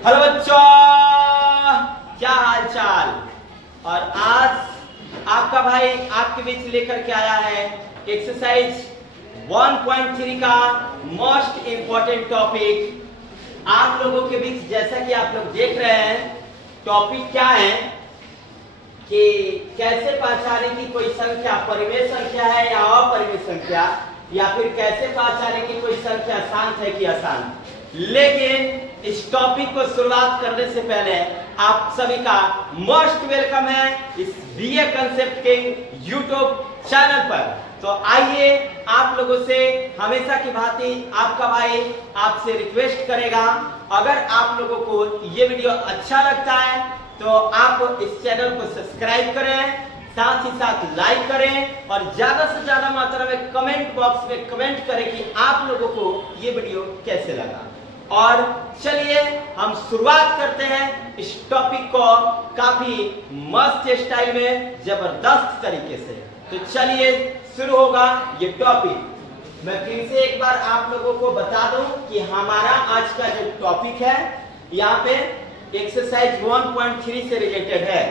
Hello बच्चों, क्या हाल चाल। और आज आपका भाई आपके बीच लेकर के आया है एक्सरसाइज 1.3 का मोस्ट इंपॉर्टेंट टॉपिक आप लोगों के बीच। जैसा कि आप लोग देख रहे हैं, टॉपिक क्या है कि कैसे पहचाने की कोई संख्या परिमेय संख्या है या अपरिमेय संख्या, या फिर कैसे पहचाने की कोई संख्या शांत है कि अशांत। लेकिन इस टॉपिक को शुरुआत करने से पहले आप सभी का मोस्ट वेलकम है इस बीए कंसेप्ट के यूट्यूब चैनल पर। तो आइए, आप लोगों से हमेशा की भांति आपका भाई आपसे रिक्वेस्ट करेगा, अगर आप लोगों को ये वीडियो अच्छा लगता है तो आप इस चैनल को सब्सक्राइब करें, साथ ही साथ लाइक करें और ज्यादा से ज्यादा मात्रा में कमेंट बॉक्स में कमेंट करें कि आप लोगों को ये वीडियो कैसे लगा। और चलिए हम शुरुआत करते हैं इस टॉपिक को काफी मस्त स्टाइल में, जबरदस्त तरीके से। तो चलिए शुरू होगा ये टॉपिक। मैं फिर से एक बार आप लोगों को बता दूं कि हमारा आज का जो टॉपिक है यहाँ पे एक्सरसाइज 1.3 से रिलेटेड है।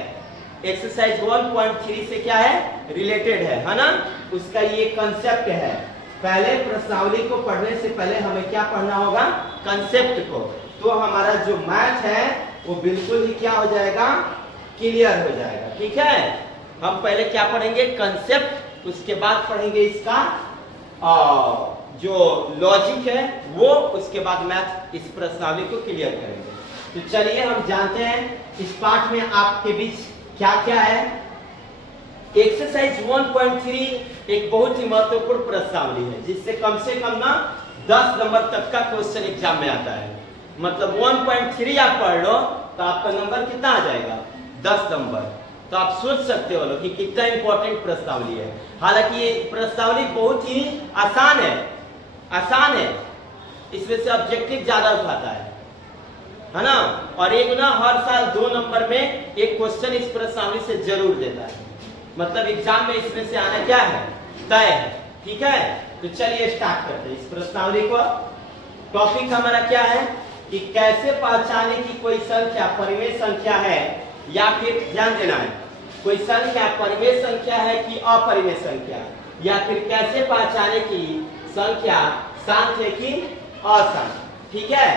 एक्सरसाइज 1.3 से क्या है, रिलेटेड है ना। उसका ये कंसेप्ट है। पहले प्रश्नावली को पढ़ने से पहले हमें क्या पढ़ना होगा, कंसेप्ट को। तो हमारा जो मैथ है वो बिल्कुल ही क्या हो जाएगा, क्लियर हो जाएगा। ठीक है, हम पहले क्या पढ़ेंगे, कंसेप्ट, उसके बाद पढ़ेंगे इसका जो लॉजिक है वो, उसके बाद मैथ इस प्रश्नावली को क्लियर करेंगे। तो चलिए हम जानते हैं इस पाठ में आपके बीच क्या क्या है। एक्सरसाइज 1.3 एक बहुत ही महत्वपूर्ण प्रश्नावली है जिससे कम से कम ना 10 नंबर तक का क्वेश्चन एग्जाम में आता है। मतलब 1.3 आप पढ़ लो तो आपका नंबर कितना आ जाएगा, 10 नंबर। तो आप सोच सकते हो कि कितना इंपॉर्टेंट प्रश्नावली है। हालांकि ये प्रश्नावली बहुत ही आसान है, इसमें से ऑब्जेक्टिव ज्यादा उठाता है ना। और एक ना हर साल 2 नंबर में एक क्वेश्चन इस प्रश्नावली से जरूर देता है। मतलब एग्जाम में इसमें से आना क्या है, तय है। ठीक है, तो चलिए स्टार्ट करते हैं इस प्रश्नावली को। टॉपिक हमारा क्या है कि कैसे पहचाने की कोई संख्या परिमेय संख्या है या फिर, ध्यान देना है, कोई संख्या परिमेय संख्या है कि अपरिमेय संख्या, या फिर कैसे पहचाने की संख्या शांत है कि अशांत। ठीक है,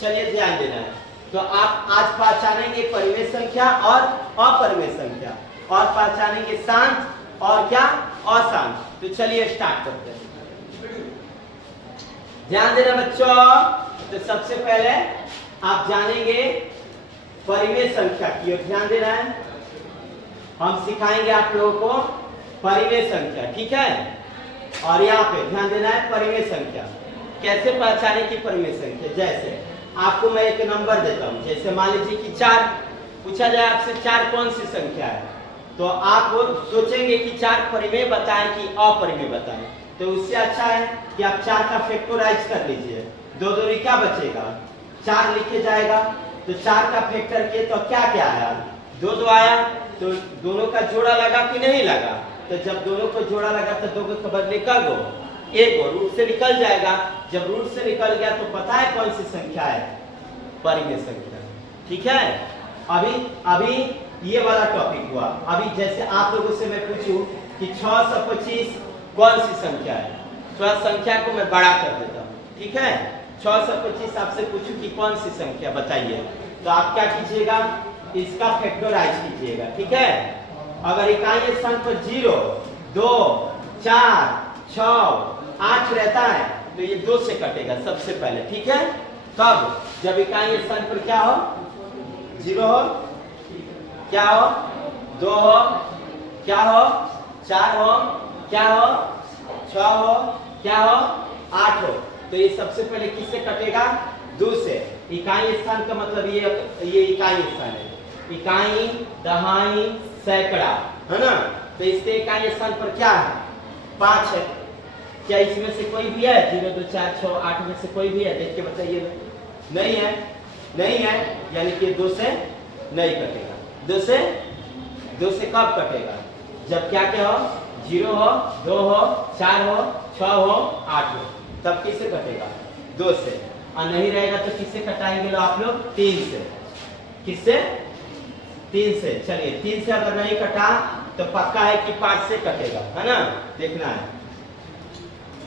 चलिए ध्यान देना है। तो आप आज पहचानेंगे परिमेय संख्या और अपरिमेय संख्या, और पहचानेंगे शांत और क्या, अशांत। तो चलिए स्टार्ट करते हैं। ध्यान देना बच्चों। तो सबसे पहले आप जानेंगे परिमेय संख्या की ओर ध्यान देना है। हम सिखाएंगे आप लोगों को परिमेय संख्या। ठीक है, और यहाँ पे ध्यान देना है परिमेय संख्या कैसे पहचाने की परिमेय संख्या। जैसे आपको मैं एक नंबर देता हूँ, जैसे मान लीजिए कि 4 पूछा जाए आपसे, 4 कौन सी संख्या है, तो आप सोचेंगे कि 4 परिमेय बताएं कि अपरिमेय बताएं। तो उससे अच्छा है कि आप 4 का फैक्टराइज कर लीजिए। 2 दूनी क्या बचेगा, 4 लिखे जाएगा। तो 4 का फैक्टर किए तो क्या क्या आया, 2 आया। तो दोनों का जोड़ा लगा कि नहीं लगा, तो जब दोनों को जोड़ा लगा तो 2 के बदले कर दो, 1 रूट से निकल जाएगा। जब रूट से निकल गया तो पता है कौन सी संख्या है, परिमेय संख्या। ठीक है, अभी ये वाला टॉपिक हुआ। अभी जैसे आप लोगों से मैं पूछूं कि 625 कौन सी संख्या है, थोड़ा संख्या को मैं बड़ा कर देता हूँ। ठीक है, 625 आपसे पूछूं कि कौन सी संख्या बताइए, तो आप क्या कीजिएगा, इसका फैक्टराइज कीजिएगा। ठीक है, अगर इकाई स्थान पर 0, 2, 4, 6, 8 रहता है तो ये 2 से कटेगा सबसे पहले। ठीक है, तब जब इकाई स्थान पर क्या हो, 0 हो, क्या हो, 2 हो, क्या हो, 4 हो, क्या हो, 6 हो, क्या हो, 8 हो, तो ये सबसे पहले किससे कटेगा, 2 से। इकाई स्थान का मतलब ये इकाई स्थान है, इकाई, दहाई, सैकड़ा, है ना। तो इसके इकाई स्थान पर क्या है, 5 है। क्या इसमें से कोई भी है, 0, 2, 4, 6, 8 में से कोई भी है, देख के बताइए। नहीं है, नहीं है, यानी कि 2 से नहीं कटेगा। 2 से कब कटेगा, जब क्या क्या हो, 0 हो, 2 हो, 4 हो, 6 हो, 8 हो, तब किससे कटेगा, 2 से। और नहीं रहेगा तो किससे कटाएंगे लो आप लोग? 3 से। किससे? 3 से। चलिए 3 से अगर नहीं कटा तो पक्का है कि 5 से कटेगा, है ना? देखना है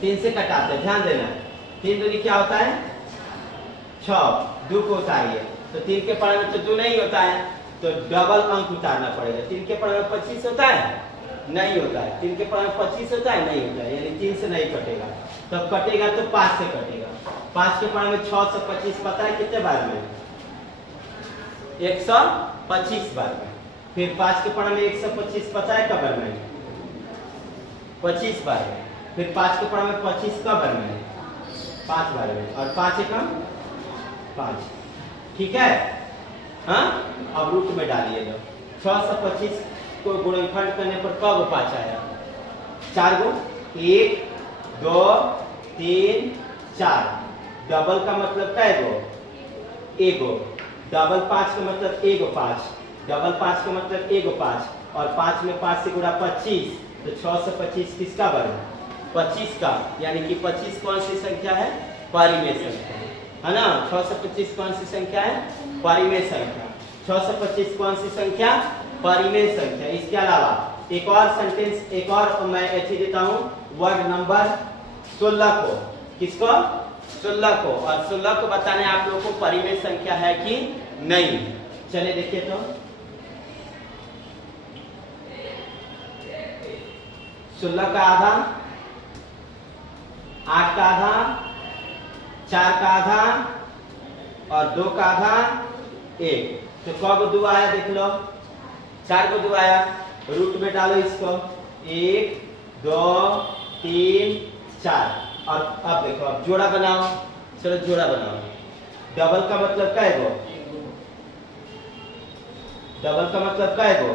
3 से कटाते, ध्यान देना है। 3 दूनी क्या होता है? 6। 2 को उतारिए तो 3 के पढ़े में तो 2 नहीं होता है, तो डबल अंक उतारना पड़ेगा। 3 के पढ़े में 25 होता है? नहीं होता है। 3 के पढ़े में 25 होता है? नहीं होता है, यानी 3 से नहीं कटेगा। तब कटेगा तो 5 से कटेगा। 5 के पढ़े में 6 से 25 पता है कितने बार में? 125 बार में। फिर 5 के पढ़े में 125 पता है कब बार में? 25 बार में। फिर 5 के पढ़े में 25 कब बार में? 5 बार में। और 5 एकम 5। ठीक है? हाँ, अब रूट में डालिए लो। 6 से 25 को गुणनखंड करने पर कब 5 आया? 4 गो। 1 2 3 4। डबल का मतलब कै गो? एगो। डबल 5 का मतलब एगो 5। डबल 5 का मतलब एगो 5। और 5 में 5 से गुणा 25, तो 6 से 25 किसका वर्ग? 25 का। यानी कि 25 कौन सी संख्या है? परिमेय संख्या है ना? 6 से 25 कौन सी संख्या है? परिमेय संख्या। 6 से 25 कौन सी संख्या? परिमेय संख्या। इसके अलावा एक और सेंटेंस, एक और मैं ऐसी देता हूं, वर्ड नंबर 16 को। किसको? 16 को। और 16 को बताना है आप लोगों को परिमेय संख्या है कि नहीं। चलिए देखिए तो 16 का आधा, 8 का आधा, 4 का आधा और 2 का आधा 1। तो कौ गो 2 आया देख लो? 4 गो 2 आया। रूट में डालो इसको। 1 2 3 4। और अब देखो, अब जोड़ा बनाओ। चलो जोड़ा बनाओ। डबल का मतलब कै गो? डबल का मतलब कै गो?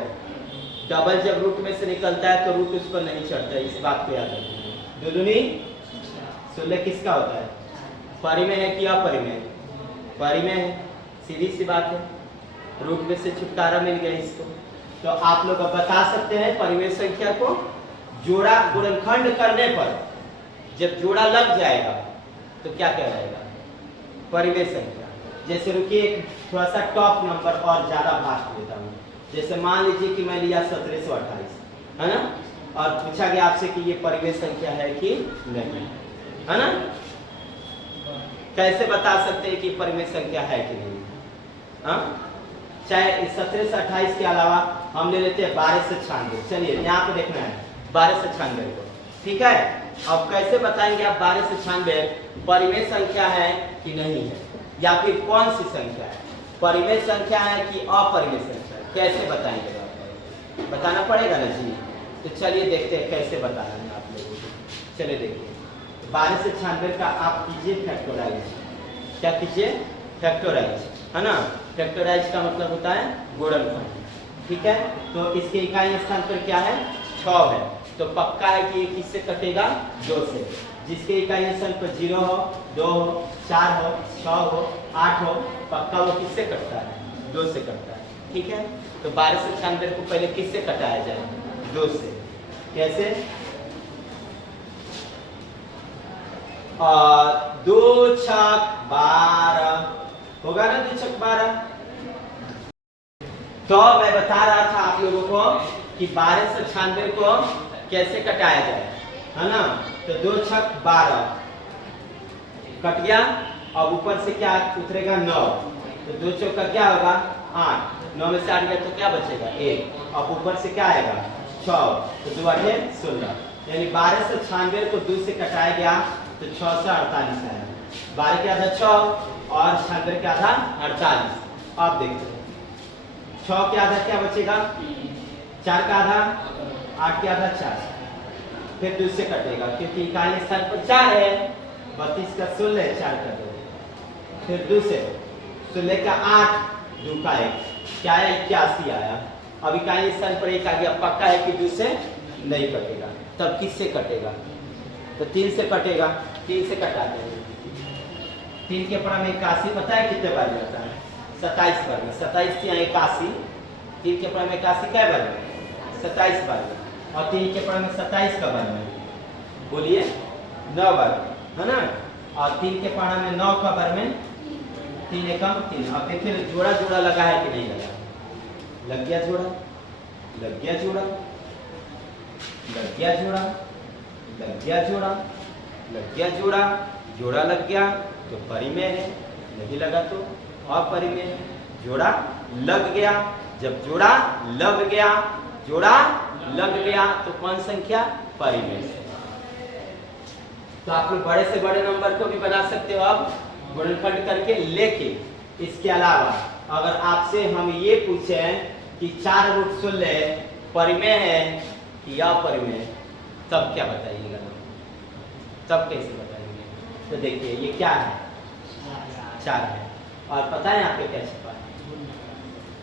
डबल जब रूट में से निकलता है तो रूट उस पर नहीं चढ़ता है, इस बात को याद रखिए। 2 दूनी 16 किसका होता है? परिमेय है कि अपरिमेय? परिमेय है, सीधी सी बात है। रूट में से छुटकारा मिल गया इसको। तो आप लोग अब बता सकते हैं परिमेय संख्या को जोड़ा गुणनखंड करने पर जब जोड़ा लग जाएगा तो क्या कहलाएगा? परिमेय संख्या। जैसे रुकिए थोड़ा सा टॉप नंबर और ज्यादा भास्ट लेता हूँ। जैसे मान लीजिए कि मैं लिया 1728, है ना? और पूछा गया आपसे कि ये परिमेय संख्या है कि नहीं, है ना? कैसे बता सकते हैं कि परिमेय संख्या है कि नहीं? हाँ, चाहे इस 17 से 28 के अलावा हम ले लेते हैं 12 से 96। चलिए यहाँ पे देखना है 12 से 96 को। ठीक है, अब कैसे बताएंगे आप 12 से 96 परिमेय संख्या है कि नहीं है, या फिर कौन सी संख्या है? परिमेय संख्या है कि अपरिमेय संख्या? कैसे बताएंगे? बताना पड़ेगा ना जी। तो चलिए देखते हैं कैसे बताना है आप लोगों को। चलिए देखिए 12 से 96 का आप कीजिए फैक्टराइज। क्या कीजिए? फैक्टराइज, है ना? फैक्टराइज का मतलब होता है गुणनखंड। ठीक है, तो इसके इकाई स्थान पर क्या है? 6 है। तो पक्का है कि ये किससे कटेगा? 2 से। जिसके इकाई स्थान पर 0 हो, 2 हो, 4 हो, 6 हो, 8 हो, पक्का वो किससे कटता है? 2 से कटता है। ठीक है, तो 12 से 96 को पहले किससे कटाया जाए? 2 से। कैसे? और 2 छक 12 होगा ना? 2 छक 12। तो मैं बता रहा था आप लोगों को कि 12 से 96 को कैसे कटाया जाए, है ना? तो 2 छक 12 कट गया। अब ऊपर से क्या उतरेगा? 9। तो 2 चौका क्या होगा? 8। 9 में से 8 गया तो क्या बचेगा? 1। अब ऊपर से क्या आएगा? 6। तो 2 8 16। यानी 12 से 96 को 2 से कटाया गया तो 6 से 48 आया। 12 के आधा 6 और 96 के आधा 48। अब देखते हैं 6 के आधा क्या बचेगा? 4 का आधा, 8 के आधा 4। फिर 2 से कटेगा क्योंकि इकाई स्थान पर 4 है। 32 का 16, 4 का 2। फिर 2 से 16 का 8, 2 का 1, क्या है? 81 आया। अब इकाई स्थान पर 1 आ गया। पक्का है कि 2 से नहीं कटेगा। तब किससे कटेगा? तो 3 से कटेगा। 3 से कटाते हैं। 3 के पढ़ा में 81 पता है कितने बार जाता है? 27 बार में। 27 या 81। 3 के पढ़ा में 81 कै बार में? 27 बार में। और 3 के पढ़ा में 27 का बार में? बोलिए 9 बार, है ना? और 3 के पढ़ा में 9 का बर में 3 एकम 3। अब देखिए जोड़ा जोड़ा लगा है कि नहीं लगा, लग गया जोड़ा, लग गया जोड़ा, लग गया जोड़ा, लग गया जोड़ा, लग गया जोड़ा, जोड़ा लग गया तो परिमेय है, नहीं लगा तो अपरिमेय है। जोड़ा लग गया, जब जोड़ा लग गया, जोड़ा लग गया तो कौन संख्या? परिमेय से। तो आप लोग बड़े से बड़े नंबर को भी बना सकते हो अब गुणनखंड करके। लेकिन इसके अलावा अगर आपसे हम ये पूछें कि 4√16 परिमेय है कि अपरिमेय, तब क्या बताइएगा? तब कैसे बताएंगे? तो देखिए ये क्या है? 4 है, और पता है यहाँ पे क्या छिपा है?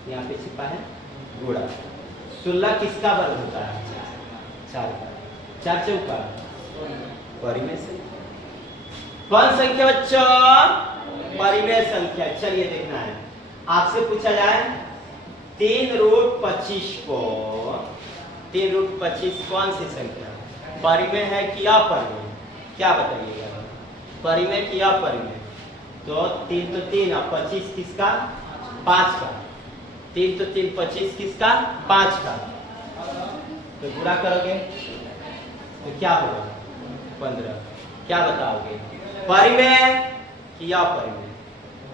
यहाँ पे छिपा है गुणा। 16 किसका वर्ग होता है? 4 का। 4 चौका परिमेय संख्या। कौन संख्या बच्चों? परिमेय संख्या। चलिए देखना है, आपसे पूछा जाए 3√25 को, 3√25 कौन सी संख्या? परिमेय है कि अपरिमेय? क्या बताइएगा? परिमेय कि अपरिमेय? तो 3 तो 3 और 25 किसका? 5 का। 3 तो 3 25 किसका? 5 का। तो गुणा करोगे तो क्या होगा? 15। क्या बताओगे? परिमेय कि अपरिमेय?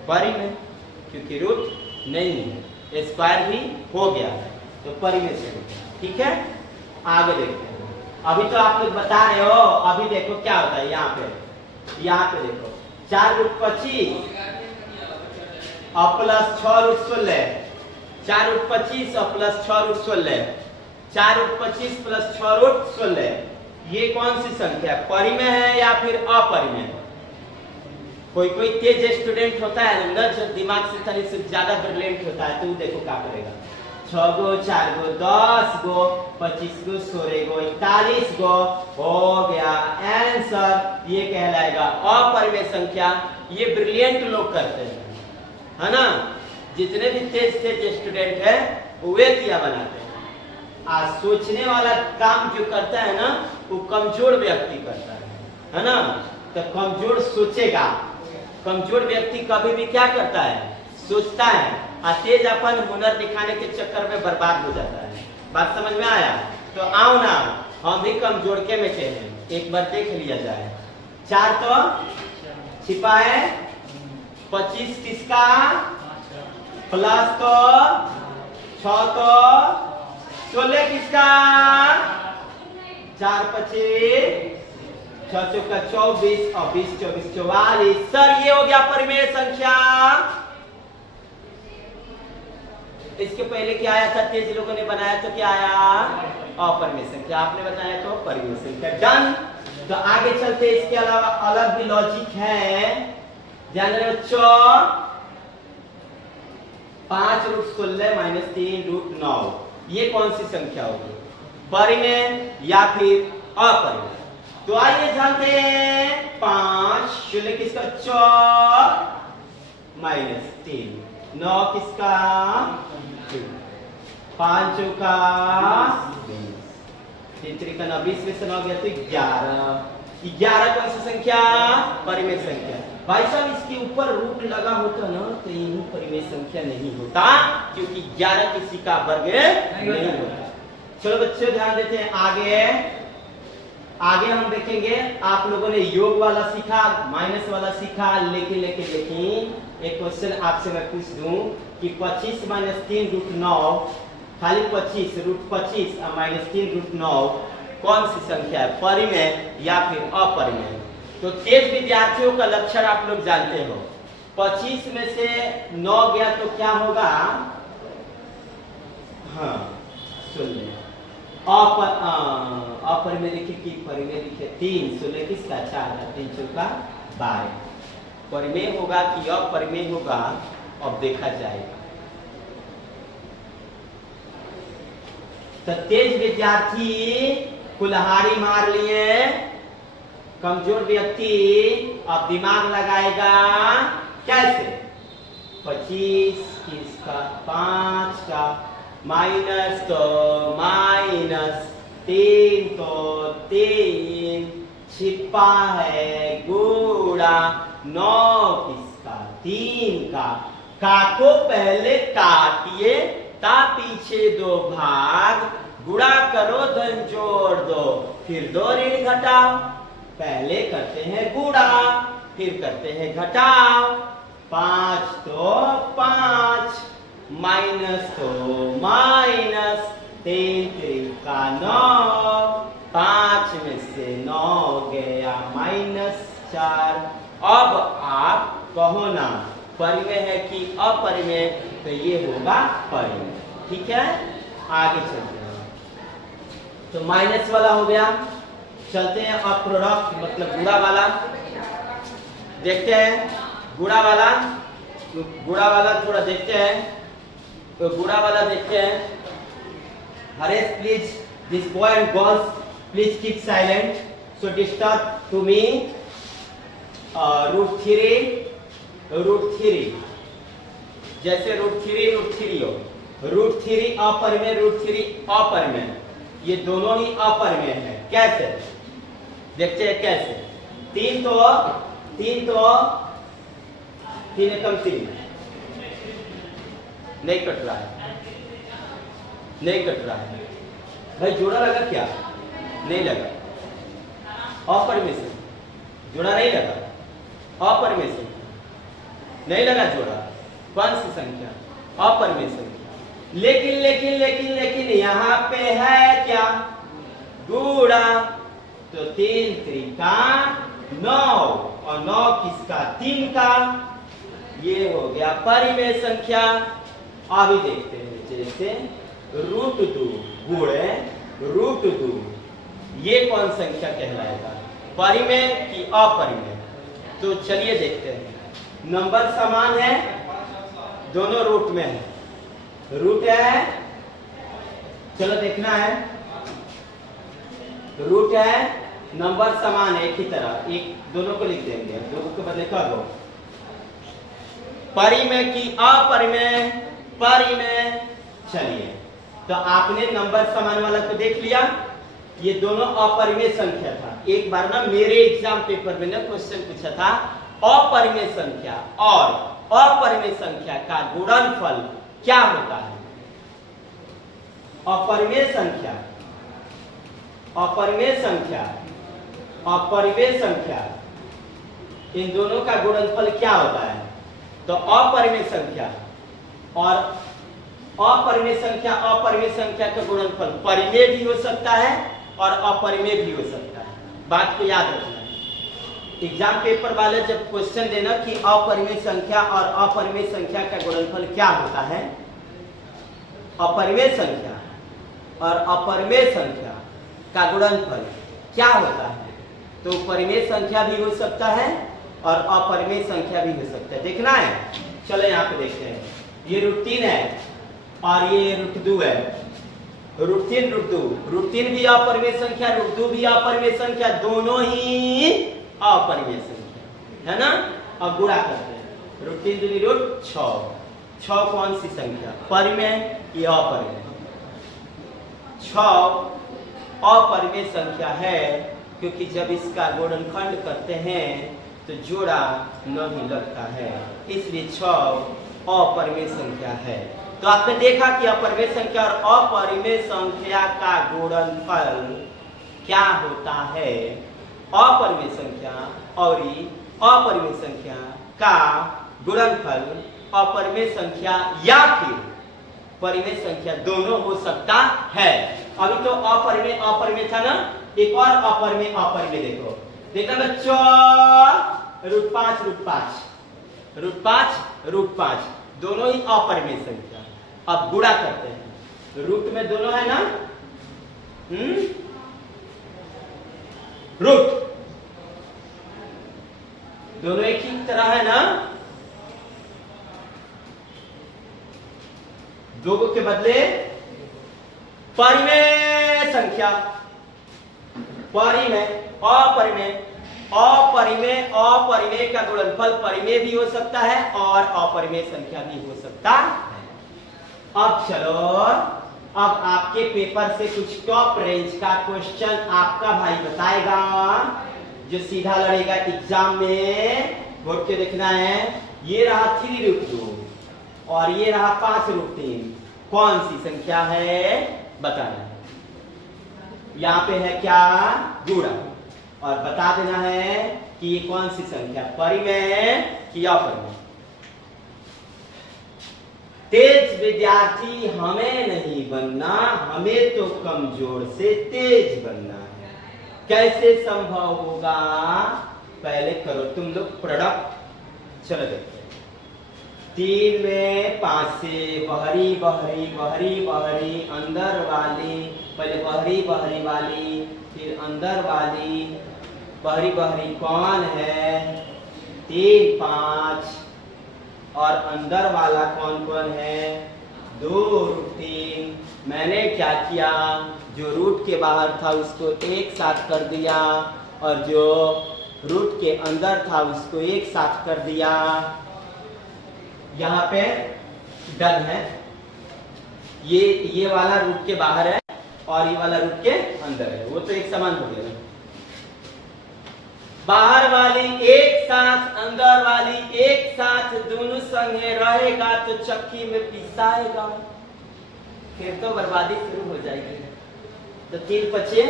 परिमेय, क्योंकि रूट नहीं है, स्क्वायर भी हो गया है तो परिमेय से। ठीक है, आगे देखते हैं। अभी तो आप लोग बता रहे हो, अभी देखो क्या होता है यहाँ पे। यहाँ पे देखो 4√25 और प्लस 6√16, 4√25 और प्लस 6√16, 4√25 प्लस 6√16, ये कौन सी संख्या? परिमेय है या फिर अपरिमेय? कोई कोई तेज स्टूडेंट होता है ना, जो दिमाग से थोड़ी से ज्यादा ब्रिलियंट होता है, तो देखो क्या करेगा। 6 गो 4 गो 10 गो 25 गो 16 गो 41 गो हो गया आंसर। ये कहलाएगा अपरिमेय संख्या। ये ब्रिलियंट लोग करते हैं, है ना। जितने भी तेज तेज स्टूडेंट है वे क्या बनाते हैं। आज सोचने वाला काम जो करता है ना, वो कमजोर व्यक्ति करता है ना। तो कमजोर सोचेगा, कमजोर व्यक्ति कभी भी क्या करता है? सोचता है, और तेज अपन हुनर दिखाने के चक्कर में बर्बाद हो जाता है। बात समझ में आया? तो आओ ना, हम भी कमजोर के में थे, एक बार देख लिया जाए। 4 तो छिपा है, 25 किसका? प्लस तो 6 तो 16 किसका? 4 25 6 चौका 24 और 20 24 44। सर ये हो गया परिमेय संख्या। इसके पहले क्या आया था? तेज लोगों ने बनाया तो क्या आया? अपरिमेय संख्या। आपने बताया तो परिमेय संख्या। डन। तो आगे चलते, इसके अलावा अलग भी लॉजिक है, ध्यान रहे बच्चों। 5√16 - 3√9, ये कौन सी संख्या होगी? परिमेय या फिर अपरिमेय? तो आइए जानते हैं। 5 16 किसका? 4 - 3 9 किसका? 5 चौका 20, 3 त्रिका 9, 20 में से 9 गया तो 11। 11 कौन सी संख्या? परिमेय संख्या। भाई साहब इसके ऊपर रूट लगा होता ना तो यही परिमेय संख्या नहीं होता, क्योंकि 11 किसी का वर्ग नहीं होता। चलो बच्चों ध्यान देते हैं आगे। आगे हम देखेंगे, आप लोगों ने योग वाला सीखा, माइनस वाला सीखा, लेकिन देखिए एक क्वेश्चन आपसे मैं पूछ दूं कि 25 - 3√9, खाली 25 √25 और -3√9 कौन सी संख्या है? परिमेय या फिर अपरिमेय? तो तेज विद्यार्थियों का लक्षण आप लोग जानते हो। 25 में से 9 गया तो क्या होगा? हाँ 16। अपरिमेय लिखे कि परिमेय लिखे? 3 16 किसका? 4 3 चौका 12। परिमेय होगा कि अपरिमेय होगा, अब देखा जाएगा। तो तेज विद्यार्थी कुल्हाड़ी मार लिए, कमजोर व्यक्ति अब दिमाग लगाएगा। कैसे? 25 किसका? 5 का, माइनस तो माइनस, 3 तो 3, छिपा है गुड़ा 9 किसका 3 का। का को पहले काटिए ता पीछे 2 भाग, गुणा करो धन जोड़ दो, फिर 2 ऋण घटाओ। पहले करते हैं गुणा फिर करते हैं घटाओ। 5 तो 5 माइनस तो माइनस, 3 त्रिका 9, 5 में से 9 गया -4। अब आप कहो ना परिमेय है कि अपरिमेय, तो ये होगा परिमेय। ठीक है, आगे चलते हैं। तो माइनस वाला हो गया, चलते हैं अब प्रोडक्ट मतलब गुणा वाला देखते हैं। गुणा वाला थोड़ा देखते हैं। तो गुणा वाला देखते हैं। Haresh please, this boy and girls please keep silent, so disturb to me. √3 जैसे √3 हो, √3 अपरिमेय, √3 अपरिमेय, ये दोनों ही अपरिमेय है। कैसे देखते हैं कैसे। 3 तो 3 एकम 3 नहीं कट रहा है भाई। जोड़ा लगा क्या? नहीं लगा। अपरिमेय से जोड़ा नहीं लगा, अपरिमेय से नहीं लगा जोड़ा। कौन सी संख्या? अपरिमेय संख्या। लेकिन यहाँ पे है क्या? गुणा। तो 3 त्रिका 9 और 9 किसका 3 का, ये हो गया परिमेय संख्या। अभी देखते हैं जैसे √2 गुणे √2, ये कौन संख्या कहलाएगा, परिमेय कि अपरिमेय? तो चलिए देखते हैं। नंबर समान है, दोनों रूट में है। रूट है, चलो देखना है। रूट है, नंबर समान है एक ही तरह, एक दोनों को लिख देंगे, दोनों के बदले कर दो। परिमेय की अपरिमेय, परिमेय। चलिए, तो आपने नंबर समान वाला को देख लिया, ये दोनों अपरिमेय संख्या था। एक बार ना मेरे एग्जाम पेपर में ना क्वेश्चन पूछा था, अपरिमेय संख्या और अपरिमेय संख्या का गुणनफल क्या होता है। अपरिमेय संख्या इन दोनों का गुणनफल क्या होता है। तो अपरिमेय संख्या और अपरिमेय संख्या का गुणनफल परिमेय भी हो सकता है और अपरिमेय भी हो सकता है। बात को याद रखना। एग्जाम पेपर वाले जब क्वेश्चन देना कि अपरिमेय संख्या और अपरिमेय संख्या का गुणनफल क्या होता है, अपरिमेय संख्या और अपरिमेय संख्या का गुणनफल क्या होता है, तो परिमेय संख्या भी हो सकता है और अपरिमेय संख्या भी हो सकता है। देखना है, चलो यहाँ पे देखते हैं। ये √3 है और ये √2 है। √3 √2 भी अपरिमेय संख्या, √2 भी अपरिमेय संख्या, दोनों ही अपरिमेय संख्या है ना। अब गुणा करते हैं। √3 दूनी √6, 6 कौन सी संख्या, परिमेय या अपरिमेय? 6 अपरिमेय संख्या है, क्योंकि जब इसका गुणनखंड करते हैं तो जोड़ा नहीं लगता है, इसलिए 6 अपरिमेय संख्या है। तो आपने देखा कि अपरिमेय संख्या और अपरिमेय संख्या का गुणनफल क्या होता है। अपरिमेय संख्या और अपरिमेय संख्या का गुणनफल अपरिमेय संख्या या फिर परिमेय संख्या दोनों हो सकता है। अभी तो अपरिमेय था ना, एक और अपरिमेय देखो। देखना बच्चों, √5 दोनों ही अपरिमेय संख्या। अब गुणा करते हैं, रूट में दोनों है ना, रूट दोनों एक ही तरह है ना, दो के बदले परिमेय संख्या, परिमेय अपरिमेय का गुणनफल परिमेय भी हो सकता है और अपरिमेय संख्या भी हो सकता है। अब चलो, अब आपके पेपर से कुछ टॉप रेंज का क्वेश्चन आपका भाई बताएगा। जो सीधा लड़ेगा एग्जाम में, बोर्ड के देखना है, ये रहा 3√2 और ये रहा 5√3, कौन सी संख्या है बताना। यहाँ पे है क्या, जुड़ा, और बता देना है कि ये कौन सी संख्या, परिमेय कि अपरिमेय। तेज विद्यार्थी हमें नहीं बनना, हमें तो कमजोर से तेज बनना है। कैसे संभव होगा, पहले करो तुम लोग प्रोडक्ट। चलो देखते हैं, 3 में 5 से बहरी बहरी बहरी बहरी अंदर वाली, पहले बहरी बहरी वाली फिर अंदर वाली, बहरी बहरी कौन है, 3 5, और अंदर वाला कौन कौन है, 2√3। मैंने क्या किया, जो रूट के बाहर था उसको एक साथ कर दिया और जो रूट के अंदर था उसको एक साथ कर दिया। यहाँ पे डन है, ये वाला रूट के बाहर है और ये वाला रूट के अंदर है, वो तो एक समान हो गया। बाहर वाली एक साथ, अंदर वाली एक साथ, दोनों संगे रहेगा तो चक्की में पिसाएगा, फिर तो बर्बादी शुरू हो जाएगी। तो 3 5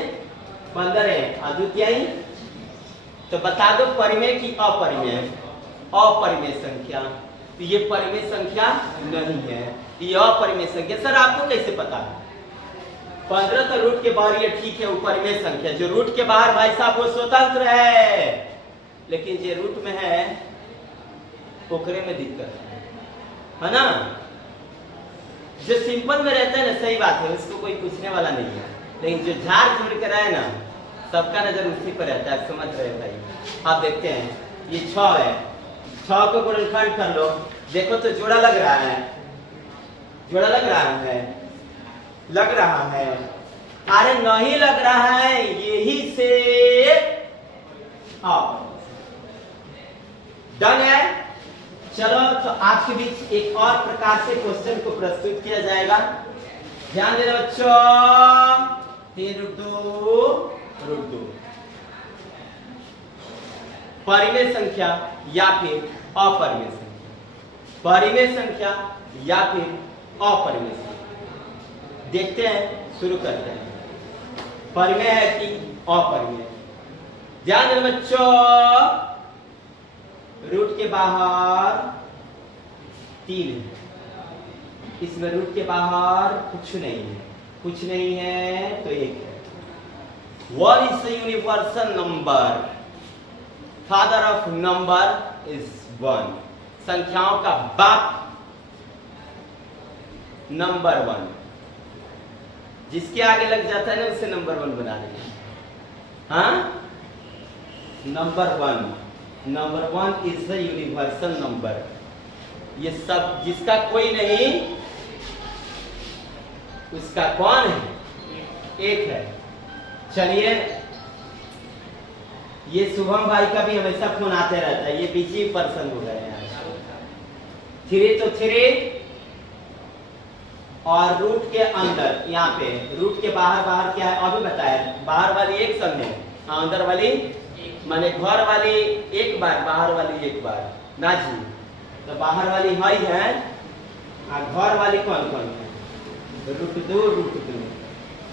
15 है, अद्वितीय। तो बता दो परिमेय की अपरिमेय, अपरिमेय संख्या। तो ये परिमेय संख्या नहीं है, ये अपरिमेय संख्या। सर आपको कैसे पता है, 15 तो रूट के बाहर, ये ठीक है, ऊपर में संख्या। जो रूट के बाहर भाई साहब वो स्वतंत्र है, लेकिन जो रूट में है ओकरे में दिक्कत है ना। जो सिंपल में रहता है ना, सही बात है, उसको कोई पूछने वाला नहीं है, लेकिन जो झाड़ झूड़ कर है ना, सबका नजर उसी पर रहता है, समझ रहे भाई। आप देखते हैं ये 6 है, 6 को गुणनखंड कर लो, देखो तो जोड़ा लग रहा है, जोड़ा लग रहा है, लग रहा है, अरे नहीं लग रहा है, यही से डन है। चलो तो आपके बीच एक और प्रकार से क्वेश्चन को प्रस्तुत किया जाएगा, ध्यान देना बच्चों। 3√2 परिमेय संख्या या फिर अपरिमेय संख्या, परिमेय संख्या या फिर अपरिमेय संख्या। देखते हैं, शुरू करते हैं। परिमेय है कि अपरिमेय, ध्यान देना बच्चों। रूट के बाहर 3 है, इसमें रूट के बाहर कुछ नहीं है, कुछ नहीं है तो 1 है। What is the universal number? Father of number is 1. संख्याओं का बाप नंबर 1, जिसके आगे लग जाता है ना उसे नंबर 1 बना देंगे। हाँ, number 1 is the universal number. ये सब जिसका कोई नहीं उसका कौन है, 1 है। चलिए, ये शुभम भाई का भी हमेशा फोन आते रहता है, ये बिजी पर्सन हो गए हैं। 3 तो 3 और रूट के अंदर, यहाँ पे रूट के बाहर क्या है अभी बताया, बाहर वाली एक संग है, अंदर वाली माने घर वाली एक बार, बाहर वाली एक बार ना जी। तो बाहर वाली हई है और घर वाली कौन कौन है, √2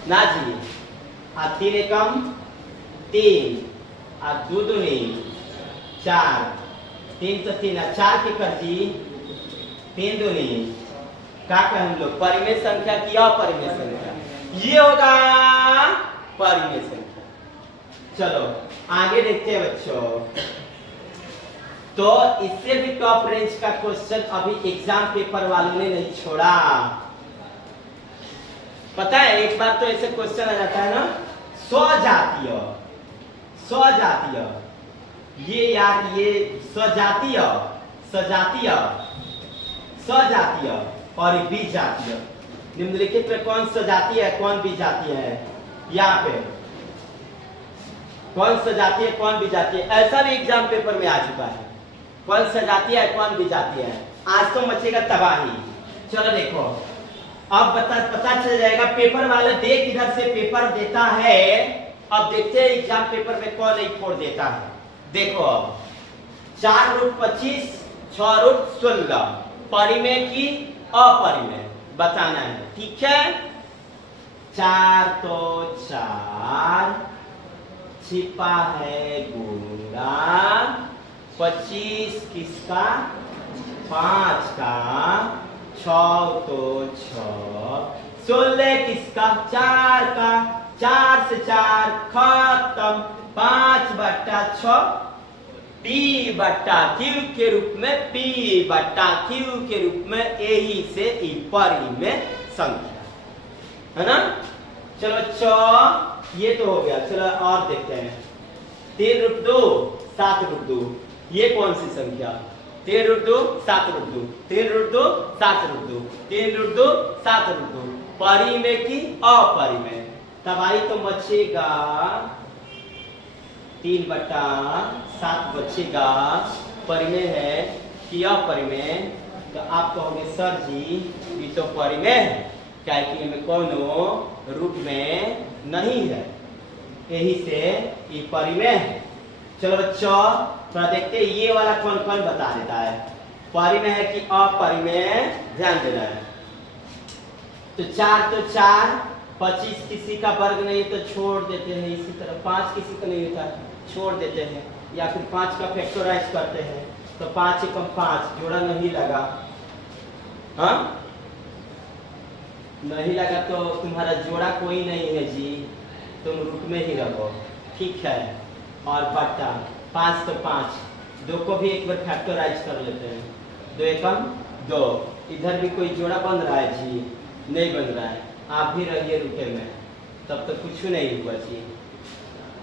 ना जी। 3 एकम 3 और 2 दूनी 4, 3 तो 3 और 4 के कर जी 3 दूनी क्या कहें हम लोग, परिमेय संख्या की अपरिमेय संख्या, ये होगा परिमेय संख्या। चलो आगे देखते हैं बच्चों। तो इससे भी टॉप रेंज का क्वेश्चन अभी एग्जाम पेपर वालों ने नहीं छोड़ा। पता है एक बार तो ऐसे क्वेश्चन आ जाता है ना, स्वजातीय, स्वजातीय, ये यार ये स्वजातीय, सजातीय, सजातीय और विजातीय। निम्नलिखित में कौन सजातीय है कौन विजातीय है, यहाँ पे कौन सजातीय है कौन विजातीय है, ऐसा भी एग्जाम पेपर में आ चुका है। कौन सजातीय है कौन विजातीय है, आज तो मचेगा तबाही। चलो देखो, अब पता चल जाएगा। पेपर वाले देख इधर से पेपर देता है अब देखते हैं एग्जाम पेपर में कौन नहीं फोड़ देता है। देखो अब 4 रूट 25, 6 रूट 16, परिमेय की अपरिमेय बताना है, ठीक है। 4 तो 4 छिपा है गुणा 25 किसका 5 का, 6 तो 6, 16 किसका 4 का, 4 से 4 खत्म, 5/6 P बट्टा Q के रूप में, P बट्टा Q के रूप में, यही से ई परिमेय संख्या है ना। चलो ये तो हो गया। चलो और देखते हैं 3 रूट 2 7 रूट 2, ये कौन सी संख्या, 3 root 2 7 root 2, 3 root 2 7 root 2, 3 root 2 7 root 2, परिमेय की अपरिमेय, तब आई तो बचेगा 3/7 बचेगा, परिमेय है कि अपरिमेय, तो आप कहोगे सर जी ये तो परिमेय है, क्या कि इनमें कोनो रूट में नहीं है, यही से ये परिमेय है। चलो बच्चों थोड़ा देखते हैं ये वाला कौन कौन बता देता है, परिमेय है कि अपरिमेय, ध्यान देना है। तो 4 तो 4, 25 किसी का वर्ग नहीं तो छोड़ देते हैं, इसी तरह 5 किसी का नहीं होता छोड़ देते हैं, या फिर 5 का फैक्टराइज करते हैं, तो 5 एकम 5 जोड़ा नहीं लगा, हाँ नहीं लगा तो तुम्हारा जोड़ा कोई नहीं है जी, तुम रूट में ही रहो, ठीक है। और बट्टा 5 तो 5, 2 को भी एक बार फैक्टराइज कर लेते हैं, 2 एकम 2, इधर भी कोई जोड़ा बन रहा है जी, नहीं बन रहा है, आप भी रहिए रूटे में, तब तो कुछ नहीं हुआ जी,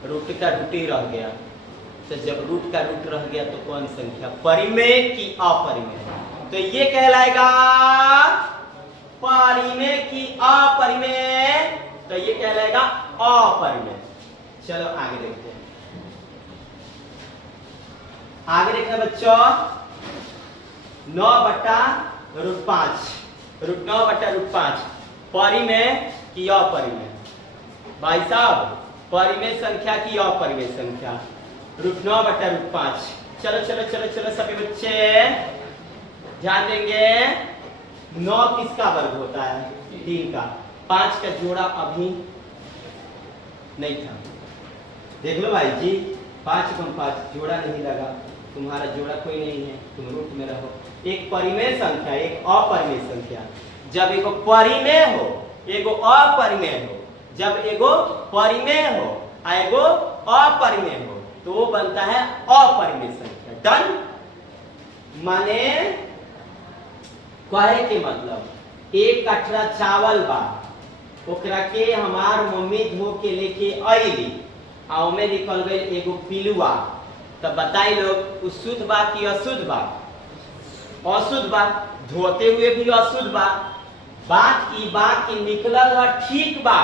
रूट का रूट ही रह गया। तो जब रूट का रूट रह गया तो कौन संख्या, परिमेय की अपरिमेय, तो ये कहलाएगा परिमेय की अपरिमेय, तो ये कहलाएगा अपरिमेय। चलो आगे देखते हैं, आगे देखना बच्चों 9/√5, रूट 9/√5 परिमेय की अपरिमेय, भाई साहब परिमेय संख्या की अपरिमेय संख्या, रूट 9/√5। चलो चलो चलो चलो सभी बच्चे ध्यान देंगे, 9 किसका वर्ग होता है 3 का, 5 का जोड़ा अभी नहीं था, देख लो भाई जी, 5 एकम 5 जोड़ा नहीं लगा, तुम्हारा जोड़ा कोई नहीं है, तुम रूट में रहो। एक परिमेय संख्या एक अपरिमेय संख्या, जब एगो परिमेय हो एगो अपरिमेय हो, जब एगो परिमेय हो एगो अपरिमेय हो तो वो बनता है अपरिमेय संख्या। डन, माने कहे के मतलब 1 कटरा चावल बा, ओकरा के हमार मम्मी धो के लेके आईली, आ में निकल गई एगो पिलुआ, तब बताई लोग उ शुद्ध बा कि अशुद्ध बा, अशुद्ध बा, धोते हुए भी अशुद्ध बा, बात की बात की निकलल है ठीक बा,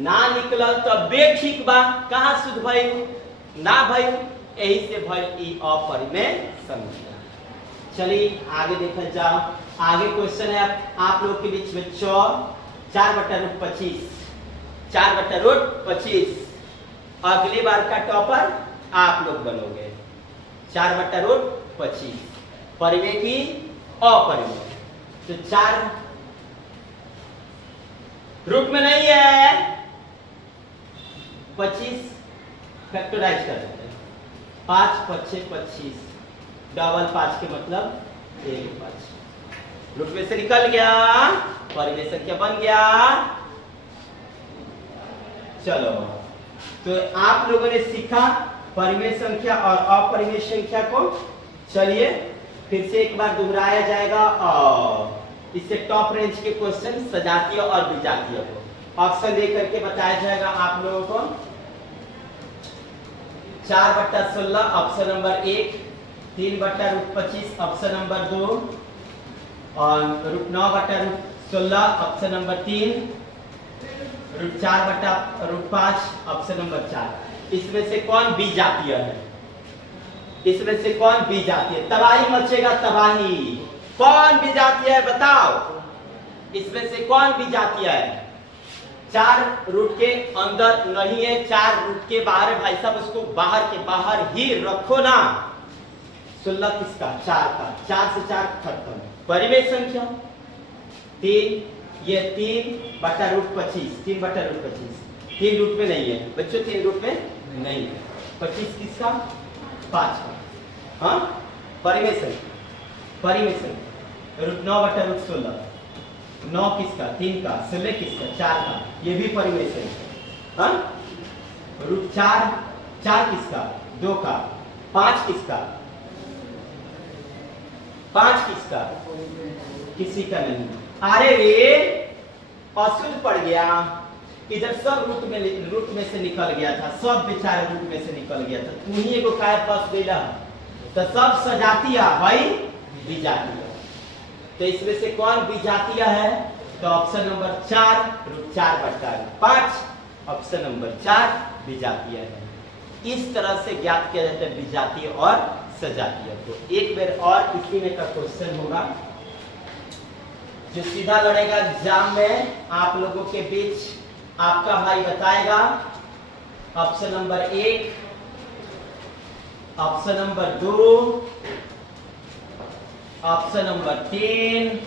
ना निकलल तो बेठीक बा, कहाँ शुद्ध भइल ना भइल, यही से भइल ई अपरिमेय संख्या। चलिए आगे देखा जाओ, आगे क्वेश्चन है आप लोग के बीच बच्चों 4/√25, 4/√25, अगली बार का टॉपर आप लोग बनोगे। 4/√25 परिमेय की अपरिमेय, तो 4 रूट में नहीं है, 25 फैक्टराइज कर देते हैं, 5 5 25, डबल 5 के मतलब 1/5, रूट में से निकल गया, परिमेय संख्या बन गया। चलो तो आप लोगों ने सीखा परिमेय संख्या और अपरिमेय संख्या को, चलिए फिर से एक बार दोहराया जाएगा और इससे टॉप रेंज के क्वेश्चन सजातीय और विजातीय को ऑप्शन दे करके बताया जाएगा आप लोगों को। 4/16 ऑप्शन नंबर 1, 3/√25 ऑप्शन नंबर 2, और √9/16 ऑप्शन नंबर 3, √4/5 ऑप्शन नंबर 4। इसमें से कौन विजातीय है, इसमें से कौन विजातीय, तबाही मचेगा तबाही, कौन विजातीय है बताओ, इसमें से कौन विजातीय है, 4 रूट के अंदर नहीं है, 4 रूट के बाहर है भाई साहब, उसको बाहर के बाहर ही रखो ना। 16 किसका? 4 का, 4 से 4 खत्म। परिमेय संख्या 3, ये 3/√25, 3/√25, 3 रूट में नहीं है बच्चों, 3 रूट में नहीं है। 25 किसका? 5 का। हाँ, परिमेय संख्या, परिमेय संख्या √9/√16, 9 किसका? 3 का, 16 किसका? 4 का, ये भी परिमेय संख्या। हाँ, √4, 4 किसका? 2 का, 5 किसका? 5 किसका? किसी का नहीं। अरे रे, अशुद्ध पड़ गया, इधर सब रूट में से निकल गया था, सब बेचारे रूट में से निकल गया था, तू ही एगो काय पास देला, तो सब सजातीय भाई विजातीय। तो इसमें से कौन विजातीय है? तो ऑप्शन नंबर 4 √4/5, ऑप्शन नंबर 4 विजातीय है। इस तरह से ज्ञात किया जाता है विजातीय और सजातीय को। एक बार और इसी में का क्वेश्चन होगा जो सीधा लड़ेगा एग्जाम में आप लोगों के बीच, आपका भाई बताएगा। Option number 1, option number 2, option number 3,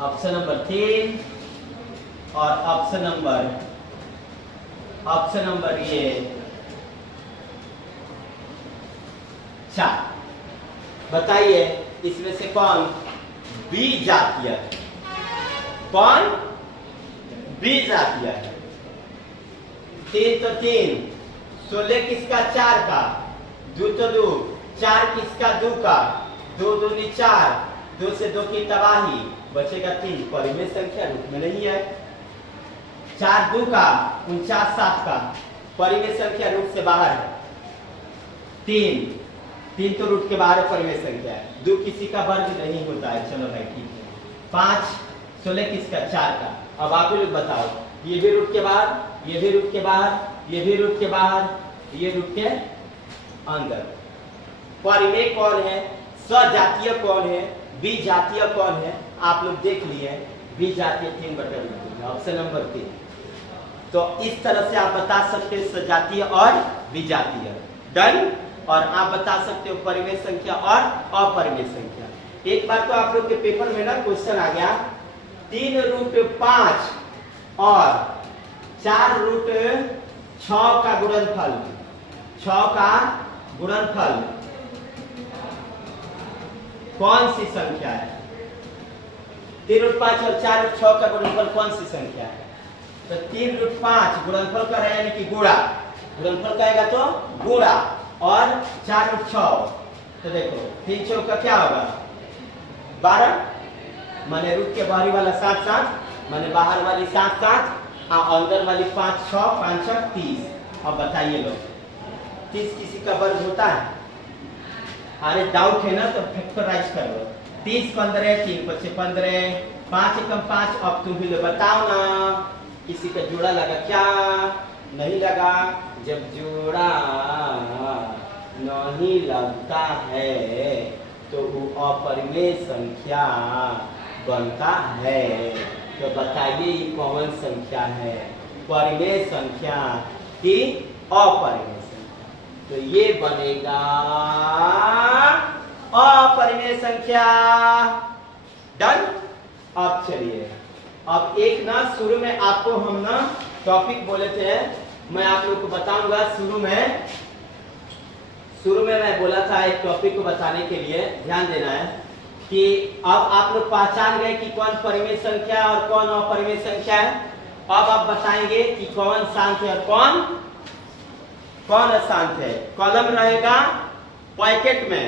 option number 3 और ऑप्शन नंबर ये 4। बताइए इसमें से कौन विजातीय है? कौन विजातीय है? 3 तो 3, 16 किसका? 4 का, 2 तो 2, 4 किसका? 2 का, 2 दूनी 4, 2 से 2 की तबाही, बचेगा 3। परिमेय संख्या रूट में नहीं है। 4 2 का, 49 7 का, परिमेय संख्या रूट से बाहर है। 3 तो रूट के बाहर परिमेय संख्या है। 2 किसी का वर्ग नहीं होता है, चलो भाई ठीक है। 5 16 किसका? 4 का। अब आप लोग बताओ, ये भी रूट के बाहर, ये भी रूट के बाहर, ये भी रूट के बाहर, ये रूट के अंदर। परिमेय कौन है? सजातीय कौन है? विजातीय कौन है? आप लोग देख लिए। विजातीय 3/√3, ऑप्शन नंबर 3। तो इस तरह से आप बता सकते हैं सजातीय और विजातीय। डन। और आप बता सकते हो परिमेय संख्या और अपरिमेय संख्या। एक बार तो आप लोग के पेपर में ना क्वेश्चन आ गया, 3√5 और 4√6 का गुणनफल, 6 का गुणनफल कौन सी संख्या है? 3√5 और 4√6 का गुणनफल कौन सी संख्या है? तो 3√5 गुणनफल कर रहे हैं यानी कि गुणा, गुणनफल कहेगा तो गुणा, और 4√6 तो देखो 3 चौक का क्या होगा? 12, माने रूट के बाहरी वाला 7 7, माने बाहर वाली 7 7 और अंदर वाली 5 6, 5 6 30। अब बताइए लोग, 30 किसी का वर्ग होता है? अरे डाउट है ना तो फैक्टराइज कर लो। 30 15, 3 5 15, 5 एकम 5। अब तुम भी बताओ ना, किसी का जोड़ा लगा क्या? नहीं लगा। जब जोड़ा नहीं लगता है तो वो अपरिमेय संख्या बनता है। तो बताइए ये कौन संख्या है? परिमेय संख्या की अपरिमेय संख्या, तो ये बनेगा अपरिमेय संख्या। डन। अब चलिए, अब एक ना शुरू में आपको हम ना टॉपिक बोले थे, मैं आप लोग को बताऊंगा। शुरू में मैं बोला था एक टॉपिक को बताने के लिए ध्यान देना है कि अब आप लोग पहचान गए कि कौन परिमेय संख्या और कौन अपरिमेय संख्या है। अब आप बताएंगे कि कौन शांत है और कौन अशांत है। कॉलम रहेगा पॉकेट में,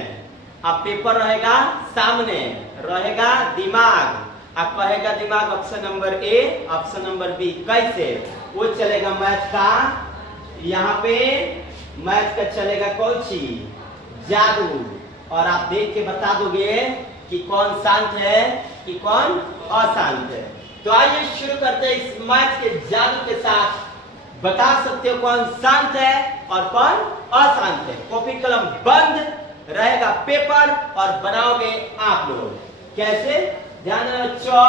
अब पेपर रहेगा सामने, रहेगा दिमाग। अब कहेगा दिमाग option number A, option number B. कैसे? वो चलेगा मैथ का, यहाँ पे मैथ का चलेगा कौन सी? जादू। और आप देख के बता दोगे कि कौन शांत है कि कौन अशांत है। तो आइए शुरू करते हैं इस मैथ के जादू के साथ। बता सकते हो कौन शांत है और कौन अशांत है। कॉपी कलम बंद रहेगा, पेपर और बनाओगे आप लोग। कैसे? ध्यान देना बच्चों।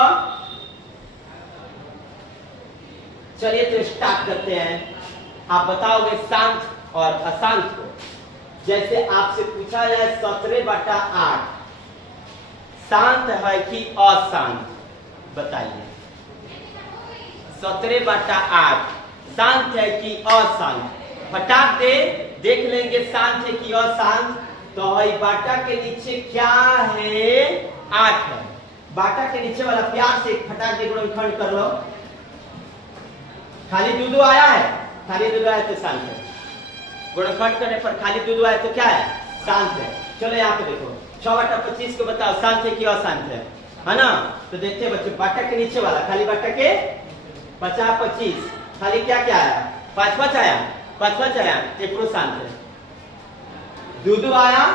चलिए तो स्टार्ट करते हैं। आप बताओगे शांत और अशांत को। जैसे आपसे पूछा जाए 17/8 शांत है कि अशांत, बताइए। 17/8 शांत है कि अशांत? फटाक दे देख लेंगे शांत है कि अशांत। तो भाई बाटा के नीचे क्या है? 8 है। बाटा के नीचे वाला प्यार से फटाक दे गुणनखंड कर लो। खाली दूधू आया है, खाली दूधू आया तो शांत है। गुणनखंड करने पर खाली दूधू आया तो क्या है? शांत है। चलो यहाँ पे देखो 6/25 को बताओ शांत है कि अशांत है ना? तो देखते हैं बच्चों, बाटा के नीचे वाला खाली बाटा के 50-25 खाली क्या क्या आया? 5-5 आया, 5-5 आया, एक शांत है। दूधू आया,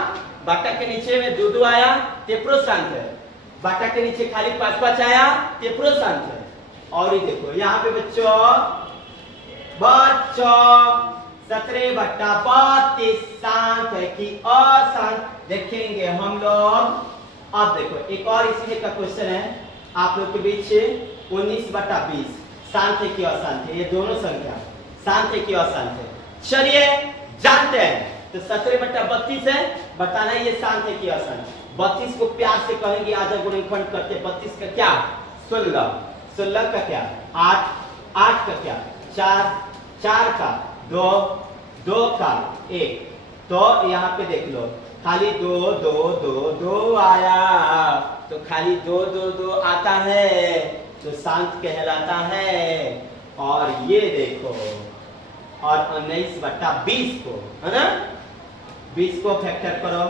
बाटा के नीचे में दूधू आया, तेप्रो शांत है। बाटा के नीचे खाली 5-5 आया, तेप्रो शांत है। और ये देखो यहाँ पे बच्चों 17/32 शांत है कि अशांत, देखेंगे हम लोग। अब देखो एक और इसी का क्वेश्चन है आप लोग के बीच, 19/20 शांत है कि अशांत है? ये दोनों संख्या शांत है कि अशांत है? चलिए जानते हैं। तो 17/32 है, बताना ये शांत है कि अशांत। 32 को प्यार से कहेंगे आजा गुणनखंड करते। 32 का क्या? 16, 16 का क्या? 8, 8 का क्या? 4, 4 का 2, 2 का 1। तो यहाँ पे देख लो खाली 2 2 2 2 आया, तो खाली 2 2 2 आता है तो शांत कहलाता है। और ये देखो और 19/20 को है ना, 20 को फैक्टर करो।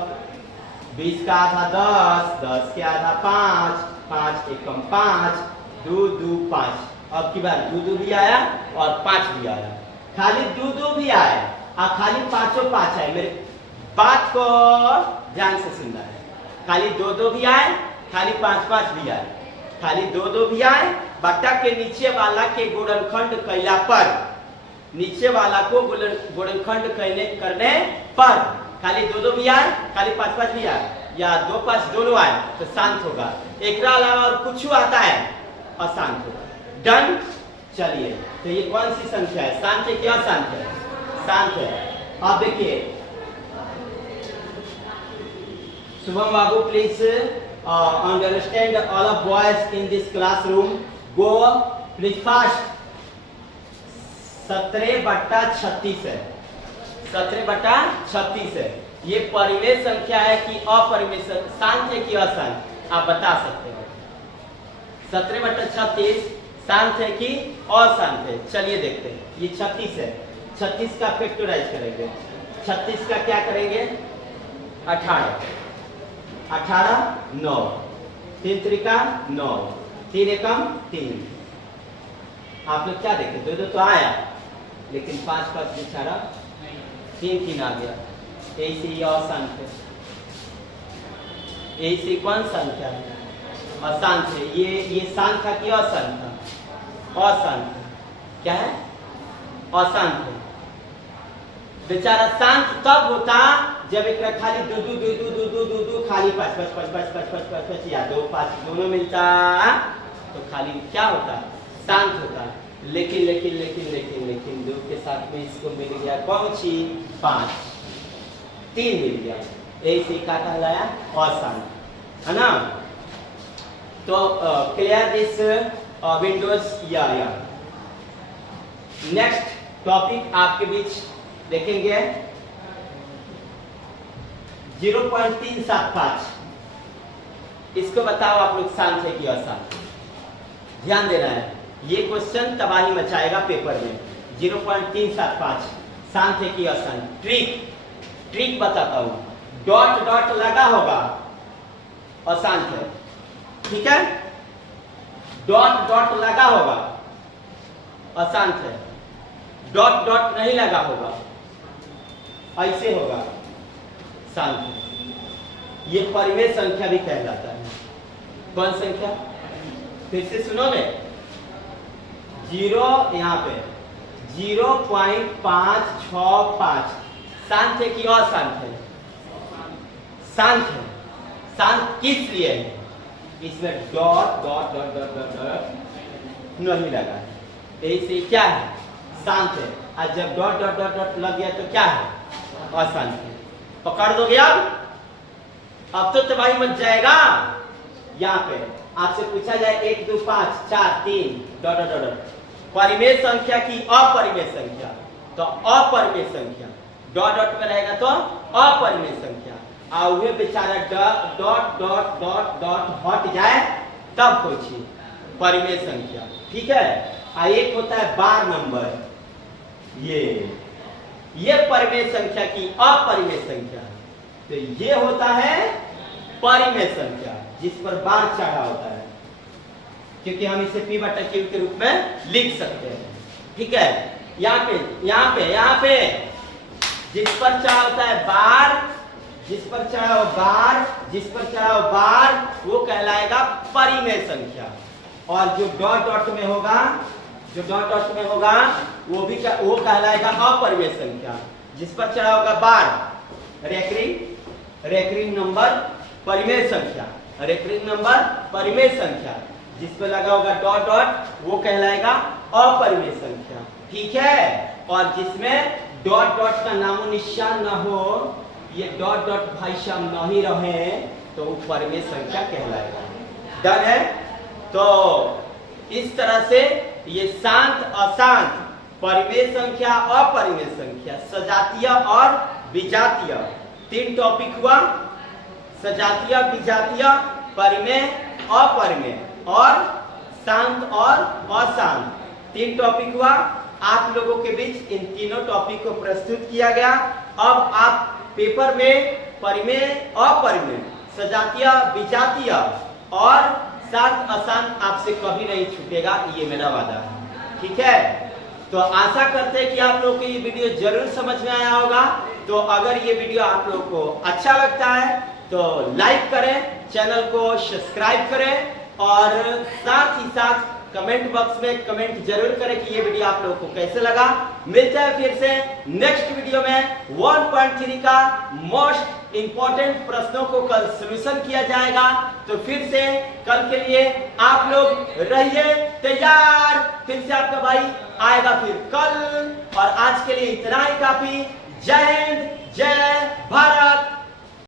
20 का आधा 10, 10 के आधा 5, 5 एकम 5, 2 2 5। अब की बार 2 2 भी आया और 5 भी आया, खाली 2 2 भी आया और खाली 5 5 आए। मेरे बात को ध्यान से सुनना है। खाली 2 2 भी आए, खाली 5 5 भी आए, खाली 2 2 भी आए। बाटा के नीचे वाला के गुणनखंड कैला पर, नीचे वाला को गुणनखंड करने पर खाली 2 2 भी आए, खाली 5 5 भी आए या 2 5 दोनों आए तो शांत होगा। एक अलावा और कुछ आता है अशांत होगा। डन। चलिए तो ये कौन सी संख्या है? शांत है क्या अशांत है? शांत है। अब देखिए शुभम बाबू please understand all of boys in this classroom, go please fast. 17/36 है, 17/36 है। ये परिमेय संख्या है कि अपरिमेय? शांत है कि अशांत? आप बता सकते हैं। 17/36 शांत है कि अशांत है? चलिए देखते हैं। ये 36 है, 36 का फैक्टराइज करेंगे। 36 का क्या करेंगे? 18, 18 9, 3 त्रिका 9, 3 एकम 3। आप लोग क्या देखें? 2 2 तो आया लेकिन 5 5 बेचारा 3 3 आ गया। यही से ये अशांत है। यही से कौन संख्या है? अशांत है। ये शांत था कि अशांत था? अशांत। क्या है? अशांत है। बेचारा शांत तब होता जब एक खाली 2 2 2 2 2 2 2 खाली 5 5 5 5 5 5 5 5 या 2 5 दोनों मिलता तो खाली क्या होता? शांत होता। लेकिन लेकिन लेकिन लेकिन लेकिन 2 के साथ में इसको मिल गया कौन सी? 5, 3 मिल गया। ऐसे का कहलाया अशांत, है ना? तो क्लियर दिस विंडोज या नेक्स्ट टॉपिक आपके बीच देखेंगे 0.375। इसको बताओ आप लोग शांत है कि अशांत? ध्यान देना है, ये क्वेश्चन तबाही मचाएगा पेपर में। 0.375 शांत है कि अशांत? ट्रिक बताता हूं। डॉट डॉट लगा होगा अशांत है, ठीक है? डॉट डॉट लगा होगा अशांत है। डॉट डॉट नहीं लगा होगा ऐसे होगा शांत है। ये परिमेय संख्या भी कहलाता है। कौन संख्या? फिर से सुनोगे। 0 यहाँ पे 0.565 शांत है कि अशांत है? शांत है। शांत किस लिए है? इसमें dot dot dot dot dot dot नहीं लगा है, ऐसे क्या है, शांत है। और जब डॉट डॉट डॉट डॉट लग गया तो क्या है, अशांत है। पकड़ दोगे अब तो तबाही मच जाएगा। यहाँ पे आपसे पूछा जाए 1 2 5 4 3 डॉट डॉट डॉट परिमेय संख्या की अपरिमेय संख्या, तो अपरिमेय संख्या डॉट डॉट में रहेगा तो अपरिमेय संख्या, और वे बेचारा डॉट डॉट डॉट डॉट हट जाए तब पूछिए परिमेय संख्या, ठीक है। एक होता है बार नंबर, ये परिमेय संख्या की अपरिमेय संख्या, तो ये होता है परिमेय संख्या जिस पर बार चढ़ा होता है, क्योंकि हम इसे p बटा q के रूप में लिख सकते हैं, ठीक है। यहाँ पे जिस पर चढ़ा होता है बार, जिस पर चढ़ा हो बार वो कहलाएगा परिमेय संख्या, और जो डॉट डॉट में होगा वो कहलाएगा अपरिमेय संख्या। जिस पर चढ़ा होगा बार रेकरिंग नंबर परिमेय संख्या, जिस पर लगा होगा डॉट डॉट वो कहलाएगा अपरिमेय संख्या, ठीक है। और जिसमें डॉट डॉट का नामो निशान ना हो, ये डॉट डॉट भाई साहब नहीं रहे, तो वो परिमेय संख्या कहलाएगा। डन है। तो इस तरह से ये शांत अशांत, परिमेय संख्या अपरिमेय संख्या, सजातीय और विजातीय 3 टॉपिक हुआ। सजातीय, विजातीय, परिमेय, अपरिमेय और शांत और अशांत 3 टॉपिक हुआ। आप लोगों के बीच इन तीनों टॉपिक को प्रस्तुत किया गया। अब आप पेपर में परिमेय, अपरिमेय, सजातीय, विजातीय और शांत अशांत आपसे कभी नहीं छूटेगा, ये मेरा वादा है, ठीक है। तो आशा करते हैं कि आप लोगों को ये वीडियो जरूर समझ में आया होगा। तो अगर ये वीडियो आप लोगों को अच्छा लगता है तो लाइक करें, चैनल को सब्सक्राइब करें और साथ ही साथ कमेंट बॉक्स में कमेंट जरूर करें कि ये वीडियो आप लोगों को कैसे लगा। मिलते हैं फिर से नेक्स्ट वीडियो में। 1.3 का मोस्ट इंपॉर्टेंट प्रश्नों को कल सॉल्यूशन किया जाएगा। तो फिर से कल के लिए आप लोग रहिए तैयार। फिर से आपका भाई आएगा फिर कल, और आज के लिए इतना ही काफी। जय हिंद, जय भारत।